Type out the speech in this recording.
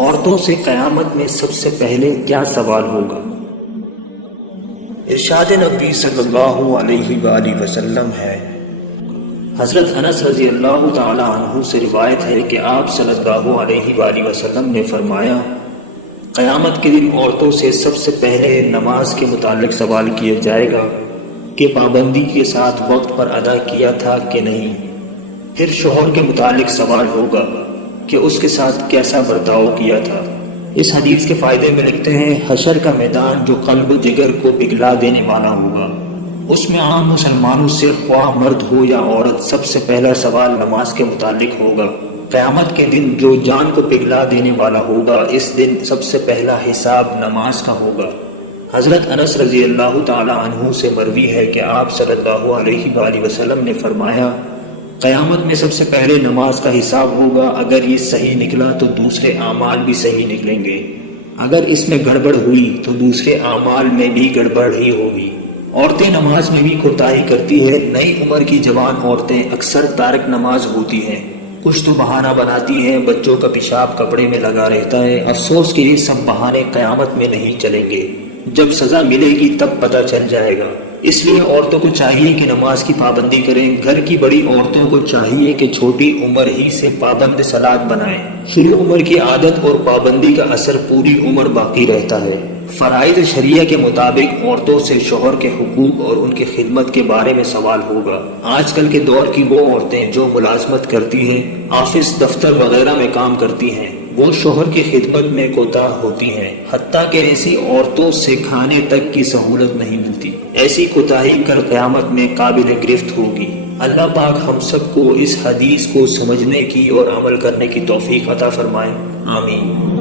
عورتوں سے قیامت میں سب سے پہلے کیا سوال ہوگا؟ ارشاد نبی صلی اللہ علیہ وآلہ وسلم ہے، حضرت انس رضی اللہ تعالی عنہ سے روایت ہے کہ آپ صلی اللہ علیہ وآلہ وسلم نے فرمایا، قیامت کے دن عورتوں سے سب سے پہلے نماز کے متعلق سوال کیا جائے گا کہ پابندی کے ساتھ وقت پر ادا کیا تھا کہ نہیں۔ پھر شوہر کے متعلق سوال ہوگا کہ اس کے ساتھ کیسا برتاؤ کیا تھا۔ اس حدیث کے فائدے میں لکھتے ہیں، حشر کا میدان جو قلب و جگر کو پگھلا دینے والا ہوگا، اس میں عام مسلمانوں سے خواہ مرد ہو یا عورت سب سے پہلا سوال نماز کے متعلق ہوگا۔ قیامت کے دن جو جان کو پگھلا دینے والا ہوگا، اس دن سب سے پہلا حساب نماز کا ہوگا۔ حضرت انس رضی اللہ تعالی عنہ سے مروی ہے کہ آپ صلی اللہ علیہ وآلہ وسلم نے فرمایا، قیامت میں سب سے پہلے نماز کا حساب ہوگا، اگر یہ صحیح نکلا تو دوسرے اعمال بھی صحیح نکلیں گے، اگر اس میں گڑبڑ ہوئی تو دوسرے اعمال میں بھی گڑبڑ ہی ہوگی۔ عورتیں نماز میں بھی کوتاہی کرتی ہے۔ نئی عمر کی جوان عورتیں اکثر تارک نماز ہوتی ہیں، کچھ تو بہانہ بناتی ہیں، بچوں کا پیشاب کپڑے میں لگا رہتا ہے۔ افسوس کہ یہ سب بہانے قیامت میں نہیں چلیں گے، جب سزا ملے گی تب پتہ چل جائے گا۔ اس لیے عورتوں کو چاہیے کہ نماز کی پابندی کریں۔ گھر کی بڑی عورتوں کو چاہیے کہ چھوٹی عمر ہی سے پابند صلاۃ بنائیں۔ شروع عمر کی عادت اور پابندی کا اثر پوری عمر باقی رہتا ہے۔ فرائض شریعہ کے مطابق عورتوں سے شوہر کے حقوق اور ان کی خدمت کے بارے میں سوال ہوگا۔ آج کل کے دور کی وہ عورتیں جو ملازمت کرتی ہیں، آفس دفتر وغیرہ میں کام کرتی ہیں، وہ شوہر کی خدمت میں کوتاہ ہوتی ہیں، حتیٰ کہ ایسی عورتوں سے کھانے تک کی سہولت نہیں ملتی۔ ایسی کوتاہی کل قیامت میں قابل گرفت ہوگی۔ اللہ پاک ہم سب کو اس حدیث کو سمجھنے کی اور عمل کرنے کی توفیق عطا فرمائے، آمین۔